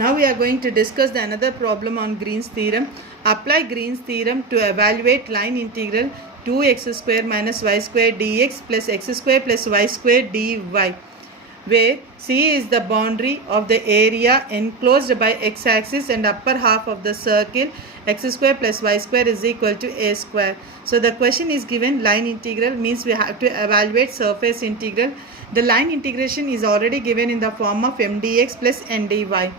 Now we are going to discuss the another problem on Green's theorem. Apply Green's theorem to evaluate line integral 2x square minus y square dx plus x square plus y square dy, where C is the boundary of the area enclosed by x-axis and upper half of the circle x square plus y square is equal to a square. So the question is given line integral, means we have to evaluate surface integral. The line integration is already given in the form of mdx plus ndy.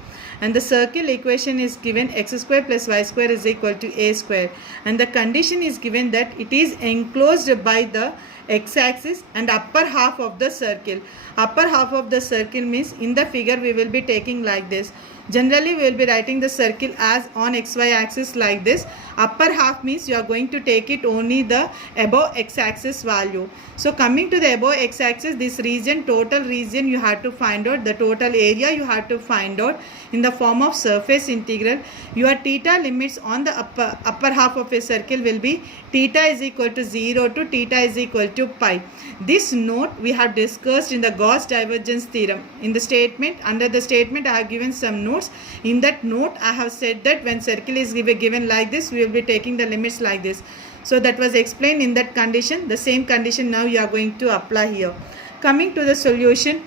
And the circle equation is given x square plus y square is equal to a square. And the condition is given that it is enclosed by the x-axis and upper half of the circle. Upper half of the circle means in the figure we will be taking like this. Generally we will be writing the circle as on xy axis like this. Upper half means you are going to take it only the above x-axis value. So coming to the above x-axis, this region, total region you have to find out, the total area you have to find out in the form of surface integral. Your theta limits on the upper half of a circle will be theta is equal to 0 to theta is equal to pi. This note we have discussed in the Gauss divergence theorem. In the statement, under the statement I have given some notes. In that note I have said that when circle is given like this, we will be taking the limits like this. So that was explained in that condition. The same condition now you are going to apply here. Coming to the solution,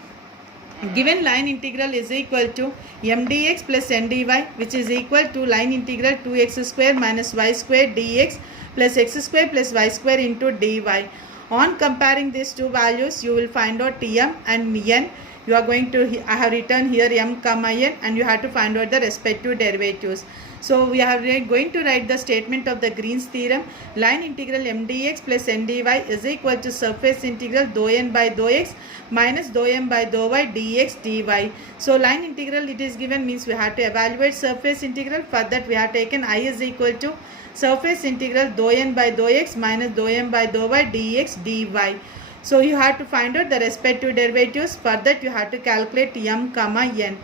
given line integral is equal to mdx plus ndy, which is equal to line integral 2x square minus y square dx plus x square plus y square into dy. On comparing these two values, you will find out m and n. You are going to, I have written here m comma n, and you have to find out the respective derivatives. So we are going to write the statement of the Green's theorem. Line integral mdx plus ndy is equal to surface integral dou n by dou x minus dou m by dou y dx dy. So line integral it is given, means we have to evaluate surface integral. For that we have taken I is equal to surface integral dou n by dou x minus dou m by dou y dx dy. So you have to find out the respective derivatives. For that you have to calculate m comma n.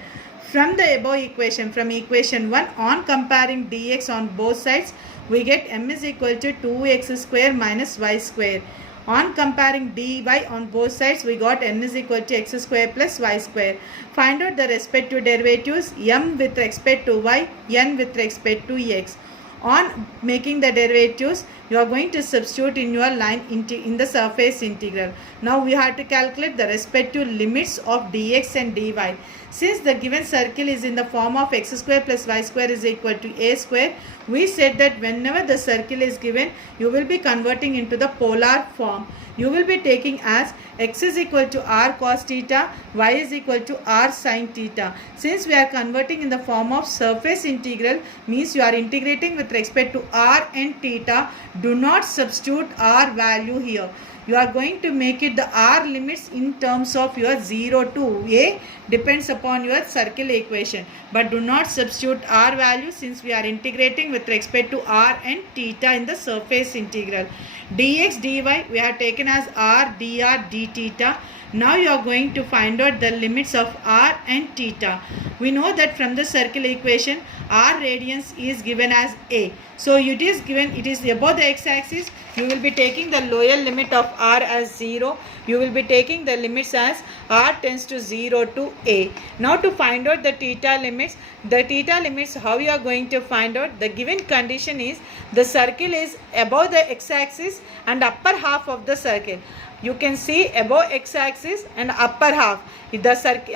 From the above equation, from equation 1, on comparing dx on both sides, we get m is equal to 2x square minus y square. On comparing dy on both sides, we got n is equal to x square plus y square. Find out the respective derivatives, m with respect to y, n with respect to x. On making the derivatives, you are going to substitute in your line in the surface integral. Now we have to calculate the respective limits of dx and dy. Since the given circle is in the form of x square plus y square is equal to a square, we said that whenever the circle is given, you will be converting into the polar form. You will be taking as x is equal to r cos theta, y is equal to r sin theta. Since we are converting in the form of surface integral, means you are integrating with respect to r and theta. Do not substitute r value here. You are going to make it the r limits in terms of your 0 to a, depends upon your circle equation. But do not substitute r value, since we are integrating with respect to r and theta in the surface integral. Dx dy we have taken as r dr d theta. Now you are going to find out the limits of r and theta. We know that from the circle equation, r radius is given as a. So it is given, it is above the x-axis. You will be taking the lower limit of r as 0. You will be taking the limits as r tends to 0 to a. Now to find out the theta limits, how you are going to find out? The given condition is the circle is above the x-axis and upper half of the circle. You can see above x-axis and upper half.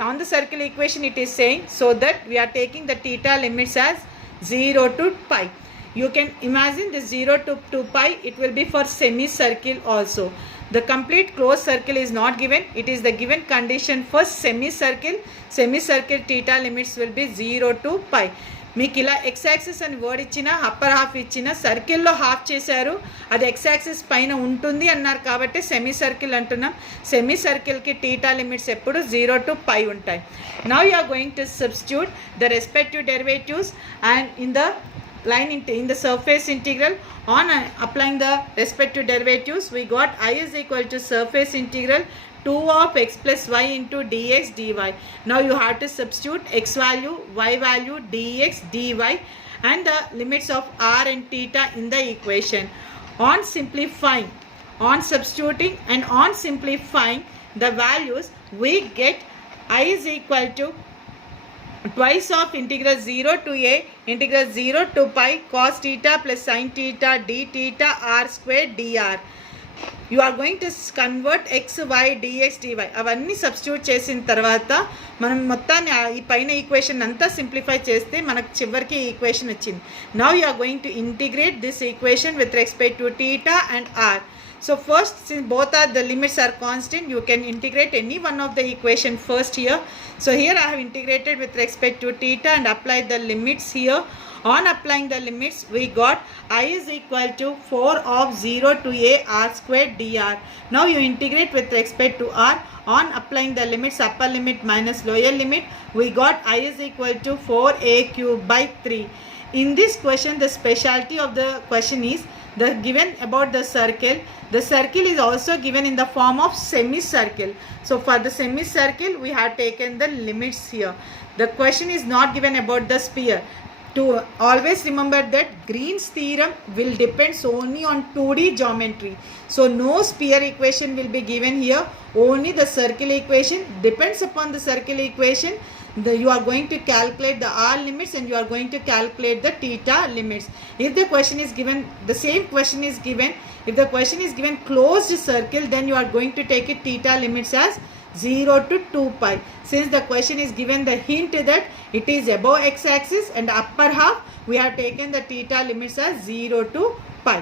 On the circle equation it is saying, so that we are taking the theta limits as 0 to pi. You can imagine the 0 to 2 pi, it will be for semicircle also. The complete closed circle is not given. It is the given condition for semicircle. Semicircle theta limits will be 0 to pi. మీకు ఇలా X axis అని word ఇచ్చిన, upper half ఇచ్చిన, సర్కిల్లో half చేశారు, అది X axis పైన ఉంటుంది అన్నారు కాబట్టి సెమీ సర్కిల్ అంటున్నాం. సెమీ సర్కిల్కి టీటా లిమిట్స్ ఎప్పుడు 0 to pi ఉంటాయి. Now you are going to substitute the respective derivatives and in the in the surface integral. On applying the respective derivatives, we got I is equal to surface integral 2 of x plus y into dx dy. Now you have to substitute x value, y value, dx, dy and the limits of r and theta in the equation. On substituting and on simplifying the values, we get I is equal to twice of integral 0 to a integral 0 to pi cos theta plus sin theta d theta r square dr. You are going to convert x, y, dx, dy. అవన్నీ substitute చేసిన తర్వాత మనం మొత్తాన్ని ఈ పైన equation అంతా simplify చేస్తే మనకు చివరికి ఈక్వేషన్ వచ్చింది. Now you are going to integrate this equation with respect to theta and r. So first, since both are the limits are constant, you can integrate any one of the equation first here. So here I have integrated with respect to theta and applied the limits here. On applying the limits, we got I is equal to 4 of 0 to a r square dr. Now you integrate with respect to r. On applying the limits, upper limit minus lower limit, we got I is equal to 4a cube by 3. In this question, the specialty of the question is the given about the circle. The circle is also given in the form of semicircle. So for the semicircle, we have taken the limits here. The question is not given about the sphere. To always remember that Green's theorem will depends only on 2D geometry. So no sphere equation will be given here. Only the circle equation depends upon the circle equation. You are going to calculate the r limits and you are going to calculate the theta limits. If the question is given, the same question is given. If the question is given closed circle, then you are going to take it theta limits as 0 to 2 pi. Since the question is given the hint that it is above x-axis and upper half, we have taken the theta limits as 0 to pi.